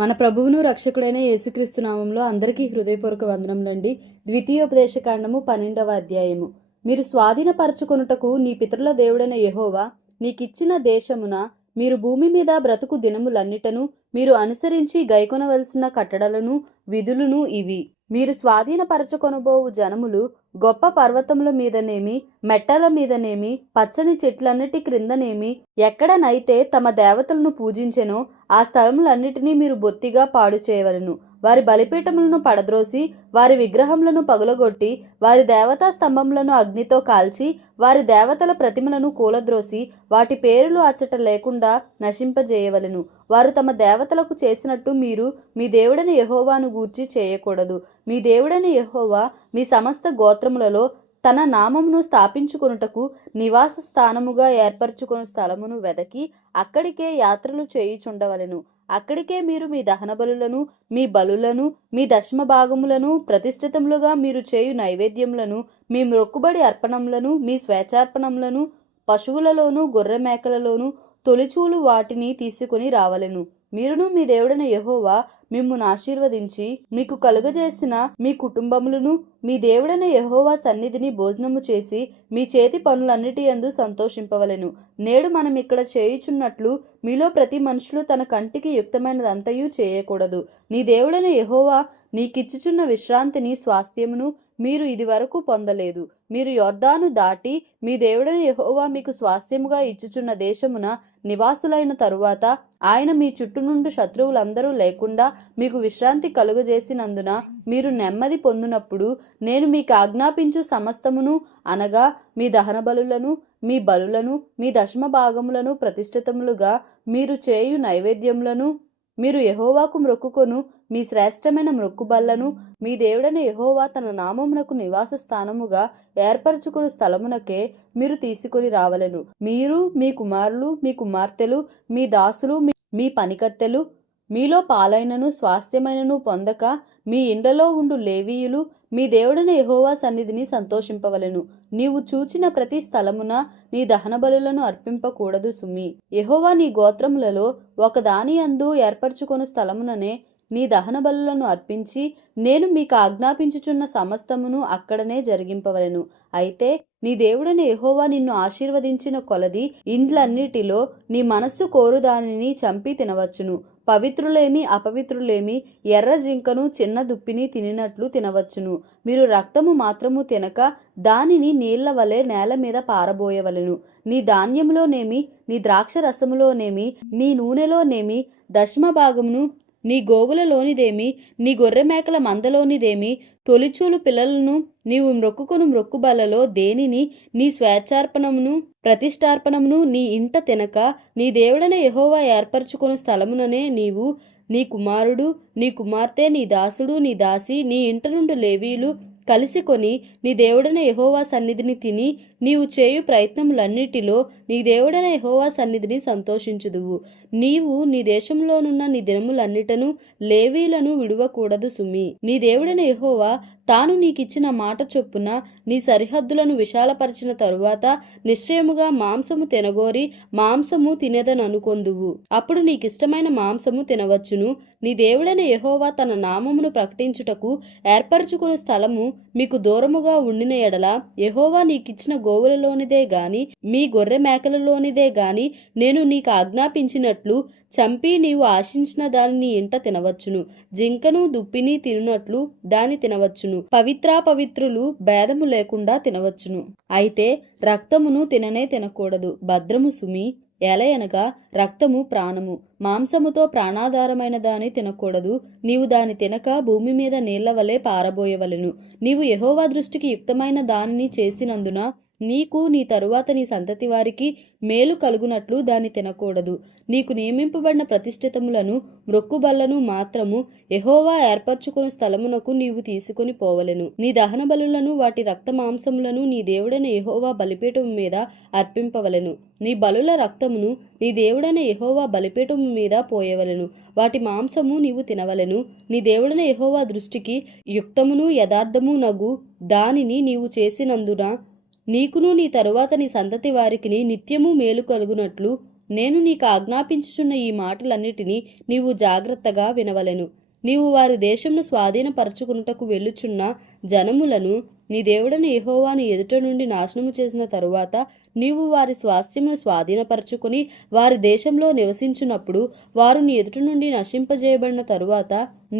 మన ప్రభువును రక్షకుడైన యేసుక్రీస్తు నామంలో అందరికీ హృదయపూర్వక వందనములండి. ద్వితీయోపదేశకాండము 12వ అధ్యాయము. మీరు స్వాధీనపరచుకొనుటకు నీ పితరుల దేవుడైన యెహోవా నీకిచ్చిన దేశమున మీరు భూమి మీద బ్రతుకు దినములన్నిటను మీరు అనుసరించి గైకొనవలసిన కట్టడలను విధులను ఇవి. మీరు స్వాధీనపరచుకొనబోవు జనములు గొప్ప పర్వతముల మీదనేమి, మెట్టల మీదనేమి, పచ్చని చెట్లన్నిటి క్రిందనేమి ఎక్కడనైతే తమ దేవతలను పూజించెనో ఆ స్థలములన్నిటినీ మీరు బొత్తిగా పాడు చేయవలెను. వారి బలిపీఠములను పడద్రోసి వారి విగ్రహములను పగులగొట్టి వారి దేవతా స్తంభములను అగ్నితో కాల్చి వారి దేవతల ప్రతిమలను కూలద్రోసి వాటి పేరులు అచ్చట లేకుండా నశింపజేయవలెను. వారు తమ దేవతలకు చేసినట్టు మీరు మీ దేవుడైన యెహోవాను గూర్చి చేయకూడదు. మీ దేవుడైన యెహోవా మీ సమస్త గోత్రములలో తన నామమును స్థాపించుకొనుటకు నివాస స్థానముగా ఏర్పరచుకొను స్థలమును వెదకి అక్కడికే యాత్రలు చేయుచుండవలెను. అక్కడికే మీరు మీ దహన బలులను, మీ బలులను, మీ దశమ భాగములను, ప్రతిష్ఠితములుగా మీరు చేయు నైవేద్యములను, మీ మొక్కుబడి అర్పణములను, మీ స్వేచ్ఛార్పణములను, పశువులలోను గొర్రె మేకలలోను తొలిచూలు వాటిని తీసుకుని రావలెను. మీరును మీ దేవుడైన యెహోవా మిమ్మును ఆశీర్వదించి మీకు కలుగజేసిన మీ కుటుంబములను మీ దేవుడైన యెహోవా సన్నిధిని భోజనము చేసి మీ చేతి పనులన్నిటి యందు సంతోషింపవలెను. నేడు మనం ఇక్కడ చేయుచున్నట్లు మీలో ప్రతి మనుషులు తన కంటికి యుక్తమైనదంతయు చేయకూడదు. నీ దేవుడైన యెహోవా నీకిచ్చుచున్న విశ్రాంతిని స్వాస్థ్యమును మీరు ఇది వరకు పొందలేదు. మీరు యొర్దాను దాటి మీ దేవుడైన యెహోవా మీకు స్వాస్థ్యముగా ఇచ్చుచున్న దేశమున నివాసులైన తరువాత ఆయన మీ చుట్టూ నుండి శత్రువులందరూ లేకుండా మీకు విశ్రాంతి కలుగజేసినందున మీరు నెమ్మది పొందినప్పుడు నేను మీకు ఆజ్ఞాపించు సమస్తమును అనగా మీ దహన బలులను, మీ బలులను, మీ దశమ భాగములను, ప్రతిష్ఠితములుగా మీరు చేయు నైవేద్యములను, మీరు యెహోవాకు మ్రొక్కుకొను మీ శ్రేష్టమైన మ్రొక్కుబళ్లను మీ దేవుడైన యెహోవా తన నామమునకు నివాస స్థానముగా ఏర్పరచుకుని స్థలమునకే మీరు తీసుకొని రావలెను. మీరు, మీ కుమారులు, మీ కుమార్తెలు, మీ దాసులు, మీ పనికత్తెలు మీలో పాలైనను స్వాస్థ్యమైనను పొందక మీ ఇండ్లలో ఉండు లేవీయులు మీ దేవుడైన యెహోవా సన్నిధిని సంతోషింపవలెను. నీవు చూచిన ప్రతి స్థలమున నీ దహన బలులను అర్పింపకూడదు సుమి. యెహోవా నీ గోత్రములలో ఒకదాని యందు ఏర్పరచుకొను స్థలముననే నీ దహన బలులను అర్పించి నేను మీకు ఆజ్ఞాపించుచున్న సమస్తమును అక్కడనే జరిగింపవలెను. అయితే నీ దేవుడైన యెహోవా నిన్ను ఆశీర్వదించిన కొలది ఇండ్లన్నిటిలో నీ మనస్సు కోరు దానిని చంపి తినవచ్చును. పవిత్రులేమి అపవిత్రులేమి ఎర్ర జింకను చిన్న దుప్పిని తినినట్లు తినవచ్చును. మీరు రక్తము మాత్రము తినక దానిని నీళ్ల వలె నేల మీద పారబోయవలెను. నీ ధాన్యములోనేమి, నీ ద్రాక్ష రసములోనేమి, నీ నూనెలోనేమి దశమ భాగమును, నీ గోవులలోనిదేమి, నీ గొర్రె మేకల మందలోనిదేమి, తొలిచూలు పిల్లలను నీవు మ్రొక్కుకొను మ్రొక్కుబలలో దేనిని, నీ స్వేచ్ఛార్పణమును ప్రతిష్టార్పణమును నీ ఇంట తినక నీ దేవుడైన యెహోవా ఏర్పరచుకొను స్థలముననే నీవు, నీ కుమారుడు, నీ కుమార్తె, నీ దాసుడు, నీ దాసి, నీ ఇంట నుండి లేవీయులు కలిసి కొని నీ దేవుడైన యెహోవా సన్నిధిని తిని నీవు చేయు ప్రయత్నములన్నిటిలో నీ దేవుడైన యెహోవా సన్నిధిని సంతోషించుదువు. నీవు నీ దేశంలోనున్న నీ దినములన్నిటను లేవీయులను విడువకూడదు సుమి. నీ దేవుడైన యెహోవా తాను నీకిచ్చిన మాట చొప్పున నీ సరిహద్దులను విశాలపరిచిన తరువాత నిశ్చయముగా మాంసము తినగోరి మాంసము తినేదననుకొందువు. అప్పుడు నీకిష్టమైన మాంసము తినవచ్చును. నీ దేవుడైన యెహోవా తన నామమును ప్రకటించుటకు ఏర్పరచుకుని స్థలము మీకు దూరముగా ఉండిన ఎడల యెహోవా నీకిచ్చిన గోవులలోనిదే గాని మీ గొర్రె మేకలలోనిదే గాని నేను నీకు ఆజ్ఞాపించినట్లు చంపి నీవు ఆశించిన దానిని ఇంట తినవచ్చును. జింకను దుప్పిని తినునట్లు దాని తినవచ్చును. పవిత్రాపవిత్రులు భేదము లేకుండా తినవచ్చును. అయితే రక్తమును తినకూడదు. భద్రము సుమి. ఎలయనగా రక్తము ప్రాణము. మాంసముతో ప్రాణాధారమైన దాని తినకూడదు. నీవు దాని తినక భూమి మీద నీళ్ల వలె పారబోయవలెను. నీవు యెహోవా దృష్టికి యుక్తమైన దానిని చేసినందున నీకు నీ తరువాత నీ సంతతి వారికి మేలు కలుగునట్లు దాన్ని తినకూడదు. నీకు నియమింపబడిన ప్రతిష్ఠితములను మ్రొక్కుబళ్లను మాత్రము యెహోవా ఏర్పరచుకున్న స్థలమునకు నీవు తీసుకుని పోవలెను. నీ దహన బలులను వాటి రక్త మాంసములను నీ దేవుడైన యెహోవా బలిపీఠము మీద అర్పింపవలెను. నీ బలుల రక్తమును నీ దేవుడైన యెహోవా బలిపీఠము మీద పోయవలెను. వాటి మాంసము నీవు తినవలెను. నీ దేవుడైన యెహోవా దృష్టికి యుక్తమును యథార్థము నగు దానిని నీవు చేసినందున నీకును నీ తరువాత నీ సంతతి వారికి నిత్యము మేలు కలుగునట్లు నేను నీకు ఆజ్ఞాపించుచున్న ఈ మాటలన్నిటినీ నీవు జాగ్రత్తగా వినవలెను. నీవు వారి దేశమును స్వాధీనపరచుకున్నటకు వెళ్ళుచున్న జనములను నీ దేవుడైన యెహోవాను ఎదుట నుండి నాశనము చేసిన తరువాత నీవు వారి స్వాస్థ్యమును స్వాధీనపరచుకొని వారి దేశంలో నివసించున్నప్పుడు వారు నీ ఎదుట నుండి నశింపజేయబడిన తరువాత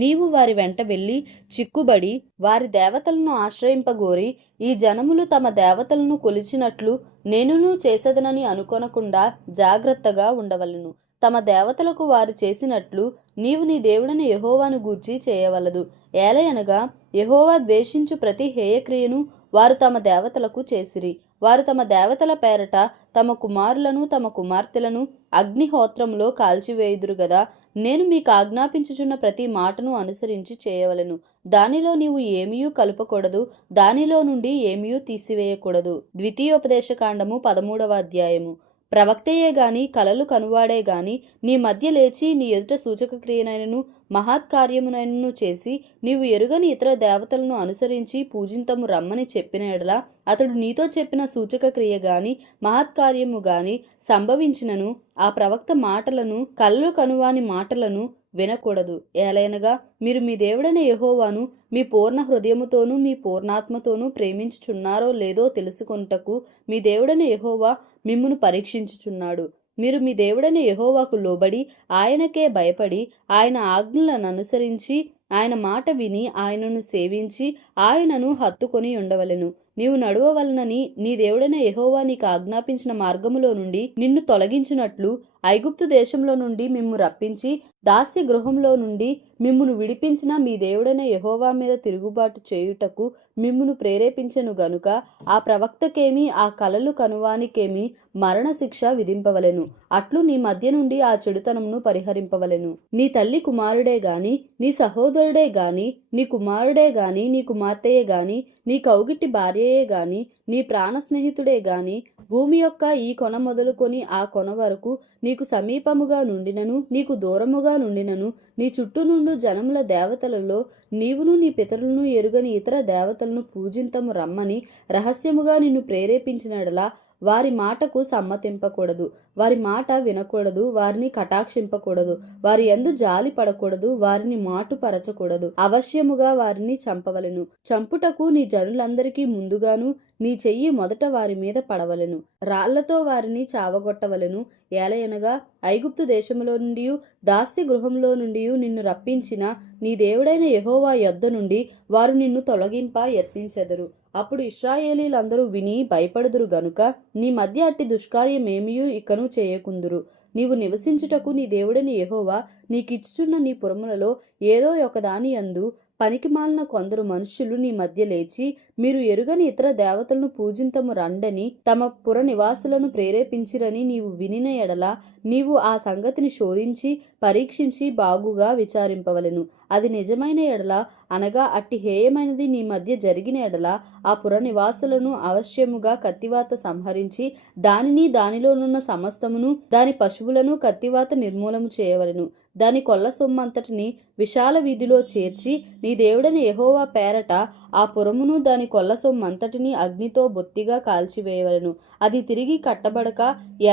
నీవు వారి వెంట వెళ్ళి చిక్కుబడి వారి దేవతలను ఆశ్రయింపగోరి ఈ జనములు తమ దేవతలను కొలిచినట్లు నేనును చేసేదనని అనుకొనకుండా జాగ్రత్తగా ఉండవలెను. తమ దేవతలకు వారు చేసినట్లు నీవు నీ దేవుడైన యెహోవాను గూర్చి చేయవలదు. ఏలయనగా యెహోవా ద్వేషించు ప్రతి హేయక్రియను వారు తమ దేవతలకు చేసిరి. వారు తమ దేవతల పేరట తమ కుమారులను తమ కుమార్తెలను అగ్నిహోత్రములో కాల్చివేయుదురు గదా. నేను మీకు ఆజ్ఞాపించుచున్న ప్రతి మాటను అనుసరించి చేయవలెను. దానిలో నీవు ఏమీయూ కలుపకూడదు, దానిలో నుండి ఏమీయూ తీసివేయకూడదు. ద్వితీయోపదేశకాండము 13వ అధ్యాయము. ప్రవక్తయే గాని కలలు కనువాడే గాని నీ మధ్య లేచి నీ ఎదుట సూచక క్రియనైనను మహత్కార్యమునైనను చేసి నీవు ఎరుగని ఇతర దేవతలను అనుసరించి పూజింతము రమ్మని చెప్పిన ఎడల అతడు నీతో చెప్పిన సూచక క్రియ గాని మహత్కార్యము గాని సంభవించినను ఆ ప్రవక్త మాటలను కలలు కనువాని మాటలను వినకూడదు. ఏలైనగా మీరు మీ దేవుడైన యెహోవాను మీ పూర్ణ హృదయముతోనూ మీ పూర్ణాత్మతోనూ ప్రేమించుచున్నారో లేదో తెలుసుకొనుటకు మీ దేవుడైన యెహోవా మిమ్మును పరీక్షించుచున్నాడు. మీరు మీ దేవుడైన యెహోవాకు లోబడి ఆయనకే భయపడి ఆయన ఆజ్ఞలను అనుసరించి ఆయన మాట విని ఆయనను సేవించి ఆయనను హత్తుకొని ఉండవలెను. నీవు నడువవలనని నీ దేవుడైన యెహోవా నీకు ఆజ్ఞాపించిన మార్గములో నుండి నిన్ను తొలగించినట్లు ఐగుప్తు దేశంలో నుండి మిమ్ము రప్పించి దాస్య గృహంలో నుండి మిమ్మును విడిపించిన మీ దేవుడైన యెహోవా మీద తిరుగుబాటు చేయుటకు మిమ్మును ప్రేరేపించెను గనుక ఆ ప్రవక్తకేమి ఆ కలలు కనువానికేమి మరణశిక్ష విధింపవలెను. అట్లు నీ మధ్య నుండి ఆ చెడుతనమును పరిహరింపవలెను. నీ తల్లి కుమారుడే గాని నీ సహోదరుడే గాని నీ కుమారుడే గాని నీ కుమార్తెయే గాని నీ కౌగిట్టి భార్యయే గాని నీ ప్రాణ స్నేహితుడే గాని భూమి యొక్క ఈ కొన మొదలుకొని ఆ కొన వరకు నీకు సమీపముగా నుండినను నీకు దూరముగా నుండినను నీ చుట్టూ నుండు జనముల దేవతలలో నీవును నీ పితరులను ఎరుగని ఇతర దేవతలను పూజింతము రమ్మని రహస్యముగా నిన్ను ప్రేరేపించినడలా వారి మాటకు సమ్మతింపకూడదు, వారి మాట వినకూడదు, వారిని కటాక్షింపకూడదు, వారి యందు జాలి పడకూడదు, వారిని మాటుపరచకూడదు, అవశ్యముగా వారిని చంపవలెను. చంపుటకు నీ జనులందరికీ ముందుగాను నీ చెయ్యి మొదట వారి మీద పడవలెను. రాళ్లతో వారిని చావగొట్టవలెను. ఏలయనగా ఐగుప్తు దేశములో నుండి దాస్య గృహంలో నుండి నిన్ను రప్పించిన నీ దేవుడైన యెహోవా యొద్ద నుండి వారు నిన్ను తొలగింప యత్నించెదరు. అప్పుడు ఇశ్రాయేలీలందరూ విని భయపడుదురు గనుక నీ మధ్య అట్టి దుష్కార్యమేమియూ ఇకను చేయకుందురు. నీవు నివసించుటకు నీ దేవుడైన యెహోవా నీకిచ్చుచున్న నీ పురములలో ఏదో ఒకదాని యందు పనికిమాలిన కొందరు మనుష్యులు నీ మధ్య లేచి మీరు ఎరుగని ఇతర దేవతలను పూజింతము రండని తమ పుర నివాసులను ప్రేరేపించిరని నీవు వినిన ఎడల నీవు ఆ సంగతిని శోధించి పరీక్షించి బాగుగా విచారింపవలెను. అది నిజమైన ఎడల అనగా అట్టి హేయమైనది నీ మధ్య జరిగిన ఎడల ఆ పుర నివాసులను అవశ్యముగా కత్తివాత సంహరించి దానిని దానిలోనున్న సమస్తమును దాని పశువులను కత్తివాత నిర్మూలము చేయవలెను. దాని కొల్ల సొమ్మంతటిని విశాల వీధిలో చేర్చి నీ దేవుడైన యెహోవా పేరట ఆ పురమును దాని కొల్ల సొమ్మంతటిని అగ్నితో బొత్తిగా కాల్చివేయవలెను. అది తిరిగి కట్టబడక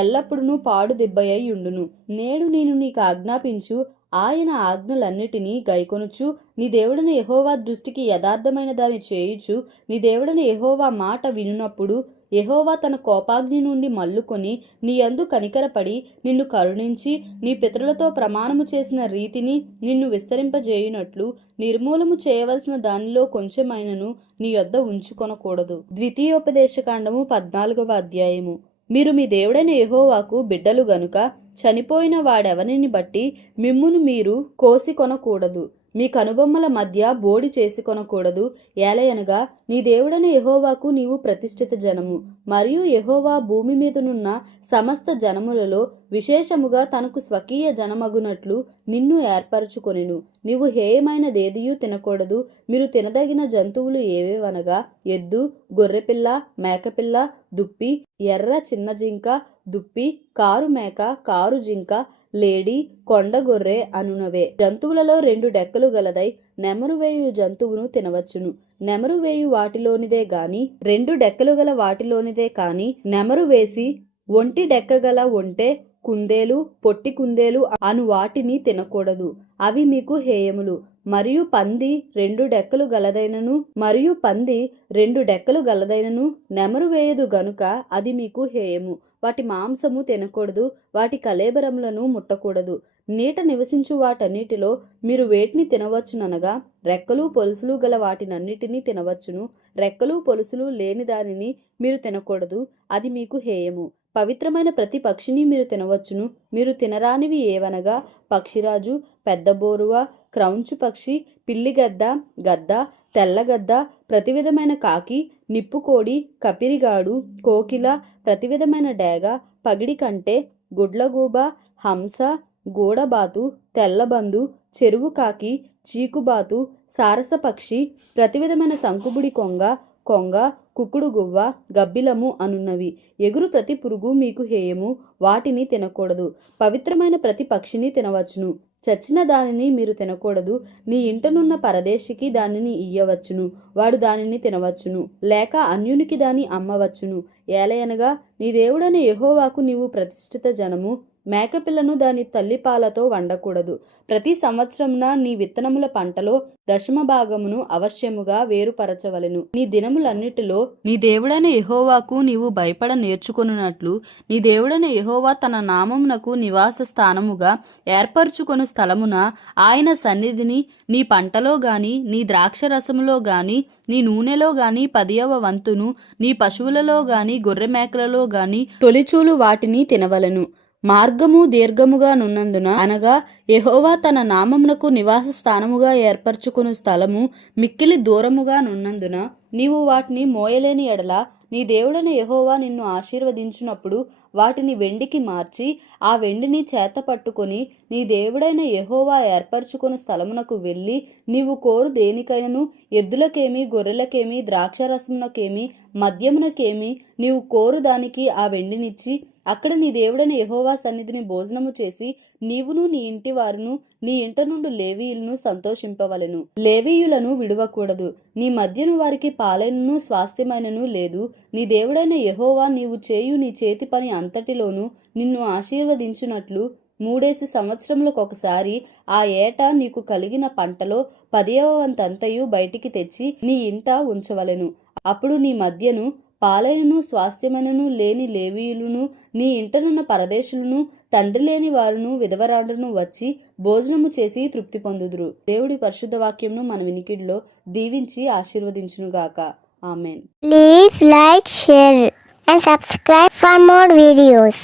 ఎల్లప్పుడూ పాడు దెబ్బయై ఉండును. నేడు నేను నీకు ఆజ్ఞాపించు ఆయన ఆజ్ఞలన్నిటినీ గైకొనుచు నీ దేవుడైన యెహోవా దృష్టికి యథార్థమైన దాన్ని చేయుచు నీ దేవుడైన యెహోవా మాట వినునప్పుడు యెహోవా తన కోపాగ్ని నుండి మల్లుకొని నీ యందు కనికరపడి నిన్ను కరుణించి నీ పితరులతో ప్రమాణము చేసిన రీతిని నిన్ను విస్తరింపజేయునట్లు నిర్మూలము చేయవలసిన దానిలో కొంచెమైనను నీ యొద్ద ఉంచుకొనకూడదు. ద్వితీయోపదేశకాండము 14వ అధ్యాయము. మీరు మీ దేవుడైన యెహోవాకు బిడ్డలు గనుక చనిపోయిన వాడెవనిని బట్టి మిమ్మును మీరు కోసికొనకూడదు, మీ కనుబొమ్మల మధ్య బోడి చేసుకొనకూడదు. ఏలయనగా నీ దేవుడైన యెహోవాకు నీవు ప్రతిష్ఠిత జనము, మరియు యెహోవా భూమి మీదనున్న సమస్త జనములలో విశేషముగా తనకు స్వకీయ జనమగునట్లు నిన్ను ఏర్పరచుకొనెను. నీవు హేయమైనదేదియూ తినకూడదు. మీరు తినదగిన జంతువులు ఏవేవనగా ఎద్దు, గొర్రెపిల్ల, మేకపిల్ల, దుప్పి, ఎర్ర చిన్న జింక, దుప్పి, కారు మేక, కారు జింక, లేడి, కొండగొర్రె అనునవే. జంతువులలో 2 డెక్కలు గలదై నెమరు వేయు జంతువును తినవచ్చును. నెమరు వేయు వాటిలోనిదే గాని 2 డెక్కలు గల వాటిలోనిదే కాని నెమరు వేసి ఒంటి డెక్క గల ఒంటె, కుందేలు, పొట్టి కుందేలు అను వాటిని తినకూడదు, అవి మీకు హేయములు. మరియు పంది రెండు డెక్కలు గలదైనను నెమరు వేయదు గనుక అది మీకు హేయము. వాటి మాంసము తినకూడదు, వాటి కళేబరములను ముట్టకూడదు. నీట నివసించు వాటన్నిటిలో మీరు వేటిని తినవచ్చుననగా రెక్కలు పొలుసులు గల వాటినన్నిటినీ తినవచ్చును, రెక్కలు పొలుసులు లేని దానిని మీరు తినకూడదు, అది మీకు హేయము. పవిత్రమైన ప్రతి పక్షిని మీరు తినవచ్చును. మీరు తినరానివి ఏవనగా పక్షిరాజు, పెద్ద బోరువ, క్రౌంచు పక్షి, పిల్లిగద్ద, గద్ద, తెల్లగద్ద, ప్రతి విధమైన కాకి, నిప్పుకోడి, కపిరిగాడు, కోకిల, ప్రతి విధమైన డేగ, పగిడి కంటె, గుడ్లగూబ, హంస, గూడబాతు, తెల్లబందు, చెరువు కాకి, చీకుబాతు, సారస పక్షి, ప్రతి విధమైన సంకుబుడి కొంగ, కుక్కుడు గువ్వ, గబ్బిలము అనున్నవి. ఎగురు ప్రతి పురుగు మీకు హేయము, వాటిని తినకూడదు. పవిత్రమైన ప్రతి పక్షిని తినవచ్చును. చచ్చిన దానిని మీరు తినకూడదు. నీ ఇంటనున్న పరదేశికి దానిని ఇయ్యవచ్చును, వాడు దానిని తినవచ్చును, లేక అన్యునికి దాని అమ్మవచ్చును. ఏలయనగా నీ దేవుడైన యెహోవాకు నీవు ప్రతిష్ఠిత జనము. మేకపిల్లను దాని తల్లిపాలతో వండకూడదు. ప్రతి సంవత్సరమున నీ విత్తనముల పంటలో దశమ భాగమును అవశ్యముగా వేరుపరచవలెను. నీ దినములన్నిటిలో నీ దేవుడైన యెహోవాకు నీవు భయపడ నేర్చుకొనున్నట్లు నీ దేవుడైన యెహోవా తన నామమునకు నివాస స్థానముగా ఏర్పరచుకొను స్థలమున ఆయన సన్నిధిని నీ పంటలో గాని, నీ ద్రాక్షరసములో గాని, నీ నూనెలో గాని 10వ వంతును, నీ పశువులలో గాని, గొర్రె మేకలలో గాని తొలిచూలు వాటిని తినవలెను. మార్గము దీర్ఘముగా నున్నందున, అనగా యెహోవా తన నామమునకు నివాస స్థానముగా ఏర్పరచుకుని స్థలము మిక్కిలి దూరముగా నున్నందున నీవు వాటిని మోయలేని ఎడల నీ దేవుడైన యెహోవా నిన్ను ఆశీర్వదించినప్పుడు వాటిని వెండికి మార్చి ఆ వెండిని చేత పట్టుకొని నీ దేవుడైన యెహోవా ఏర్పరచుకుని స్థలమునకు వెళ్ళి నీవు కోరు దేనికైనను, ఎద్దులకేమి, గొర్రెలకేమి, ద్రాక్షరసమునకేమి, మద్యమునకేమి నీవు కోరు దానికి ఆ వెండినిచ్చి అక్కడ నీ దేవుడైన యెహోవా సన్నిధిని భోజనము చేసి నీవును నీ ఇంటి వారును నీ ఇంట నుండి లేవీయులను సంతోషింపవలెను. లేవీయులను విడువకూడదు. నీ మధ్యను వారికి పాలైనను స్వాస్థ్యమైనను లేదు. నీ దేవుడైన యెహోవా నీవు చేయు నీ చేతి పని అంతటిలోనూ నిన్ను ఆశీర్వదించునట్లు 3 సంవత్సరములకొకసారి ఆ ఏటా నీకు కలిగిన పంటలో 10వ వంతంతయు బయటికి తెచ్చి నీ ఇంట ఉంచవలెను. అప్పుడు నీ మధ్యను పాలైనను స్వాస్థ్యమైనను లేని లేవీయులను, నీ ఇంటనున్న పరదేశులను, తండ్రి లేని వారును, విధవరాండ్రును వచ్చి భోజనము చేసి తృప్తి పొందుదురు. దేవుడి పరిశుద్ధ వాక్యంను మన వినికిడిలో దీవించి ఆశీర్వదించునుగాక. Amen. Please like, share and subscribe for more videos.